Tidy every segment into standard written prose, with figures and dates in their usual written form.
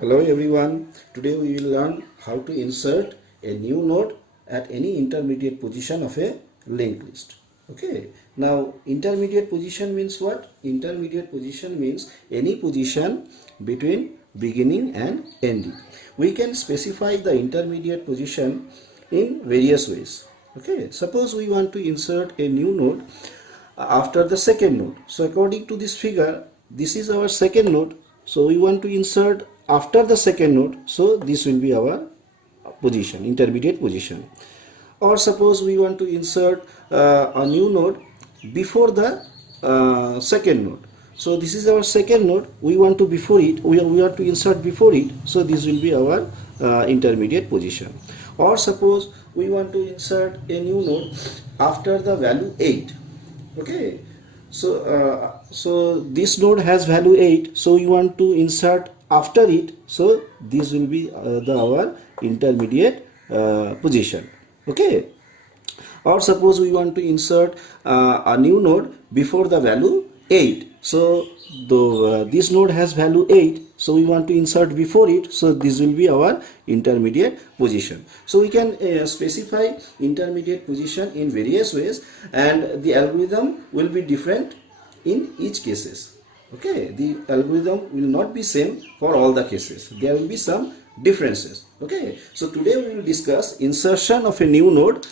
Hello everyone. Today we will learn how to insert a new node at any intermediate position of a linked list. Okay. Now intermediate position means what? Intermediate position means any position between beginning and ending. We can specify the intermediate position in various ways. Okay. Suppose we want to insert a new node after the second node. So according to this figure, this is our second node. So we want to insert after the second node. So this will be our position, intermediate position. Or suppose we want to insert a new node before the second node. So this is our second node. We want to before it. We want to insert before it. So this will be our intermediate position. Or suppose we want to insert a new node after the value 8. Okay, so this node has value 8, so you want to insert after it, so this will be our intermediate position. Okay, or suppose we want to insert a new node before the value 8. So this node has value 8, so we want to insert before it, so this will be our intermediate position. So we can specify intermediate position in various ways, and the algorithm will be different in each cases. Okay, the algorithm will not be same for all the cases. There will be some differences. Okay, so today we will discuss insertion of a new node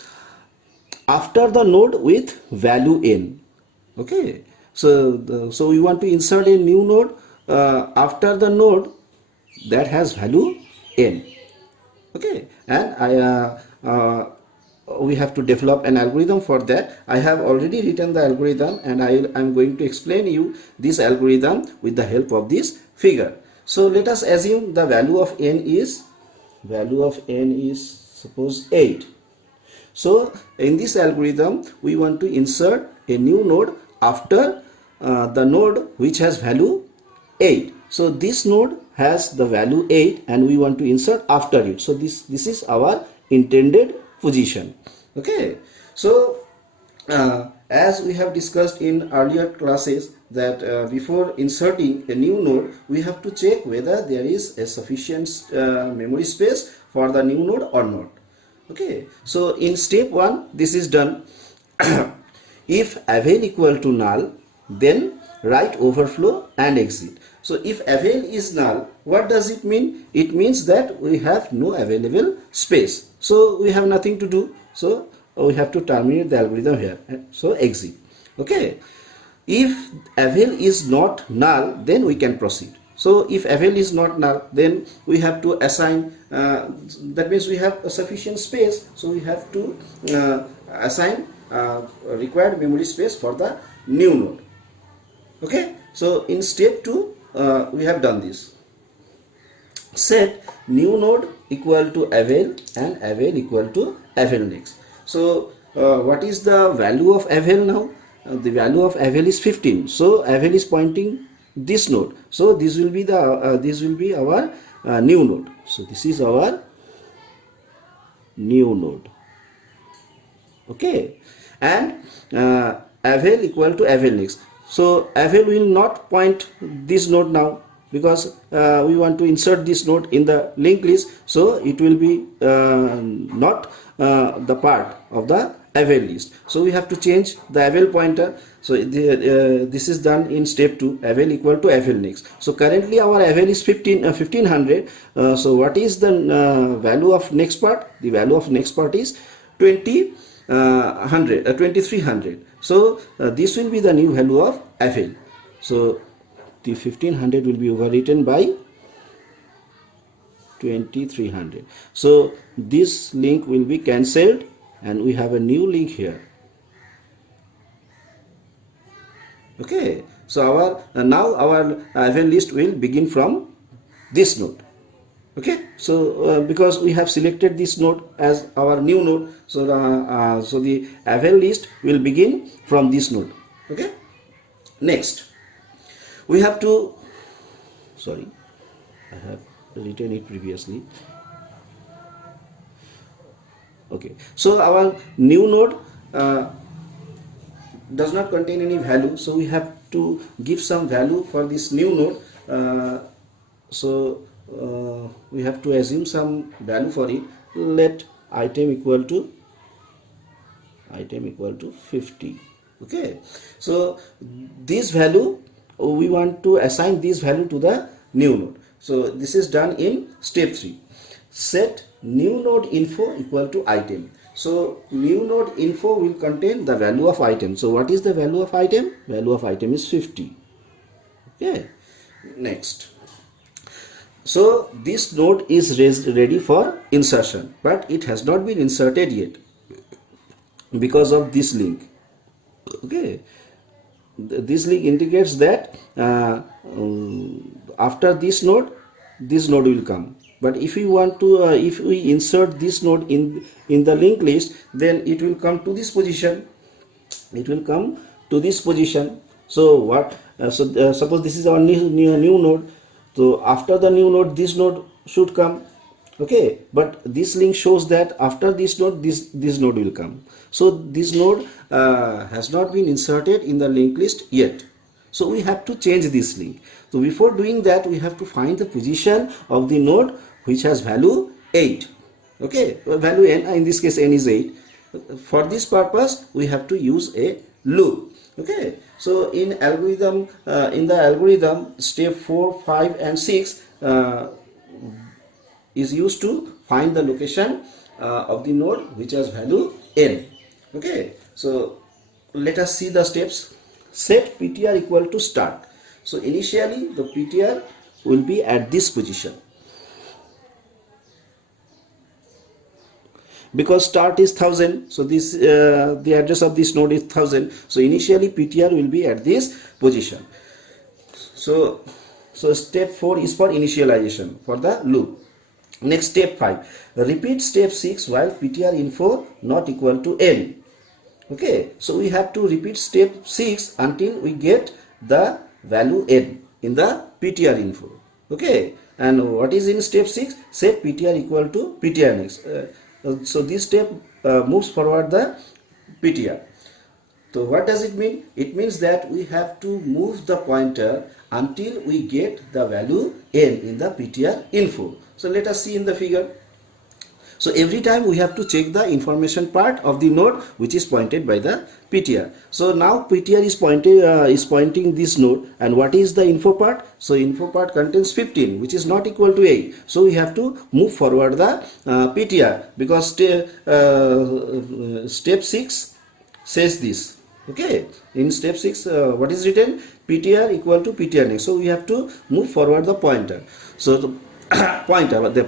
after the node with value n. Okay, so we want to insert a new node after the node that has value n. Okay, and we have to develop an algorithm for that. I have already written the algorithm, and I am going to explain you this algorithm with the help of this figure. So let us assume the value of n is suppose 8. So in this algorithm we want to insert a new node after the node which has value 8. So this node has the value 8 and we want to insert after it. So this is our intended position. Okay, so as we have discussed in earlier classes that before inserting a new node we have to check whether there is a sufficient memory space for the new node or not. Okay, so in step 1 this is done. If avail equal to null, then write overflow and exit. So if avail is null, what does it mean? It means that we have no available space, so we have nothing to do, so we have to terminate the algorithm here, so exit. Okay, if avail is not null, then we can proceed. So if avail is not null, then we have to assign, that means we have a sufficient space, so we have to assign required memory space for the new node. Okay, so in step 2 we have done this. Set new node equal to avail and avail equal to avail next. So what is the value of avail now? The value of avail is 15. So avail is pointing this node. So this will be our new node. So this is our new node. Okay, and avail equal to avail next. So avail will not point this node now, because we want to insert this node in the linked list, so it will be not the part of the avail list. So we have to change the avail pointer. So this is done in step 2, avail equal to avail next. So currently our avail is 1500. So what is the value of next part? The value of next part is 2300. So this will be the new value of avail. So the 1500 will be overwritten by 2300. So this link will be cancelled and we have a new link here. Okay, so our now our avail list will begin from this node. Okay, so because we have selected this node as our new node, so the avail list will begin from this node. Okay, next we have to, sorry, I have written it previously. Okay, so our new node does not contain any value, so we have to give some value for this new node. So we have to assume some value for it. Let item equal to 50. Okay, so this value, we want to assign this value to the new node. So this is done in step 3. Set new node info equal to item. So new node info will contain the value of item. So what is the value of item? Value of item is 50. Okay, next. So this node is ready for insertion, but it has not been inserted yet because of this link. Okay, this link indicates that after this node will come. But if we want to if we insert this node in the linked list, then it will come to this position. So what suppose this is our new node. So after the new node, this node should come. Okay, but this link shows that after this node, this node will come. So this node has not been inserted in the linked list yet. So we have to change this link. So before doing that, we have to find the position of the node which has value 8. Okay, value n, in this case n is 8. For this purpose, we have to use a loop. Okay, so in the algorithm, step 4, 5 and 6 is used to find the location of the node which has value n. Okay, so let us see the steps. Set ptr equal to start. So initially the ptr will be at this position, because start is 1000. So this the address of this node is 1000. So initially ptr will be at this position. So step 4 is for initialization for the loop. Next, step 5. Repeat step 6 while ptr info not equal to n. Okay, so we have to repeat step 6 until we get the value n in the ptr info. Okay, and what is in step 6? Set ptr equal to ptr next. So this step moves forward the ptr. So what does it mean? It means that we have to move the pointer until we get the value n in the ptr info. So let us see in the figure. So every time we have to check the information part of the node which is pointed by the ptr. So now ptr is pointing this node, and what is the info part? So info part contains 15, which is not equal to 8. So we have to move forward the ptr, because step 6 says this. Okay, in step 6 what is written? Ptr equal to ptr next. So we have to move forward the pointer. So the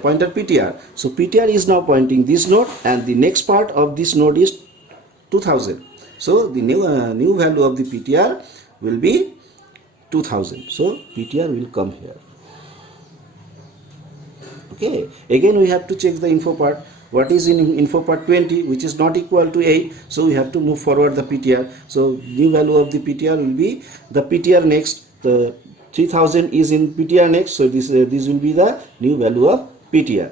pointer ptr. So ptr is now pointing this node, and the next part of this node is 2000. So the new value of the ptr will be 2000. So ptr will come here. Okay, again we have to check the info part. What is in info part? 20, which is not equal to 8. So we have to move forward the ptr. So new value of the ptr will be the ptr next. The 3000 is in ptr next, so this will be the new value of ptr.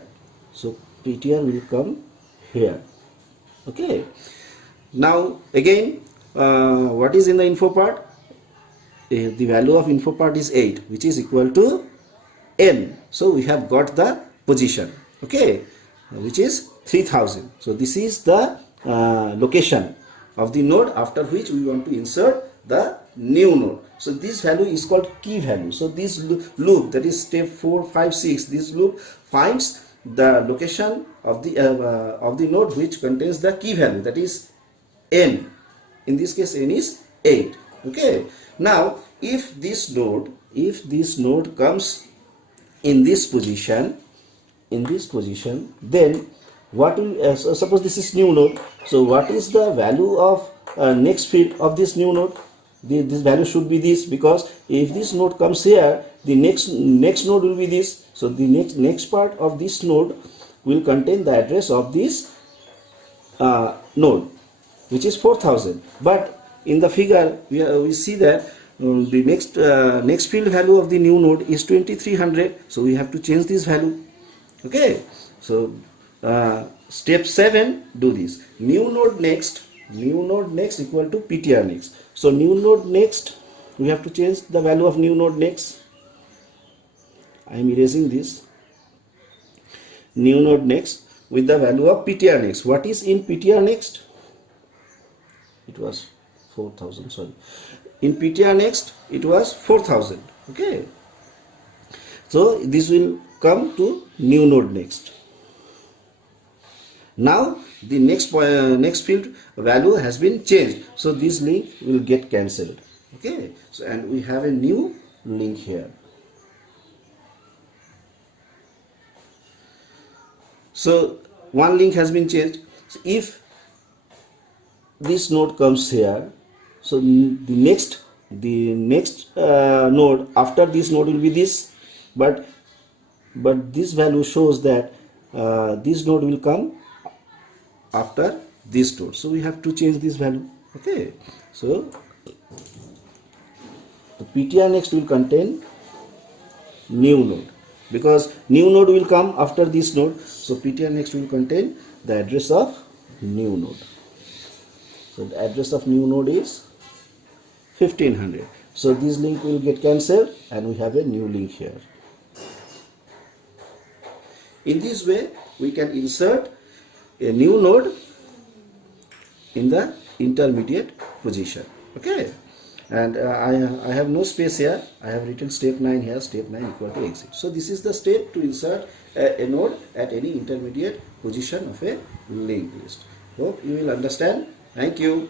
So ptr will come here. Okay, now again what is in the info part? The value of info part is 8, which is equal to n. So we have got the position, okay, which is 3000. So this is the location of the node after which we want to insert the new node. So this value is called key value. So this loop, that is step 4, 5, 6, this loop finds the location of the node which contains the key value, that is n. In this case n is 8. Okay, now if this node comes in this position, then what will suppose this is new node. So what is the value of next field of this new node? This value should be this, because if this node comes here, the next node will be this. So the next part of this node will contain the address of this node, which is 4000. But in the figure we see that the next field value of the new node is 2300. So we have to change this value. Okay, so step 7, do this. New node next equal to ptr next. So new node next, we have to change the value of new node next. I am erasing this. new node next with the value of ptr next. What is in ptr next? It was 4000, sorry. In ptr next it was 4000. Okay, so this will come to new node next. Now the next field value has been changed, so this link will get cancelled. Okay, so and we have a new link here. So one link has been changed. So if this node comes here, so the next node after this node will be this, but this value shows that this node will come after this node, so we have to change this value. Okay, so the ptr next will contain new node, because new node will come after this node, so ptr next will contain the address of new node. So the address of new node is 1500. So this link will get cancelled and we have a new link here. In this way we can insert a new node in the intermediate position. Okay, and I have no space here. I have written step 9 here, step 9 equal to exit. So this is the step to insert a node at any intermediate position of a linked list. Hope you will understand. Thank you.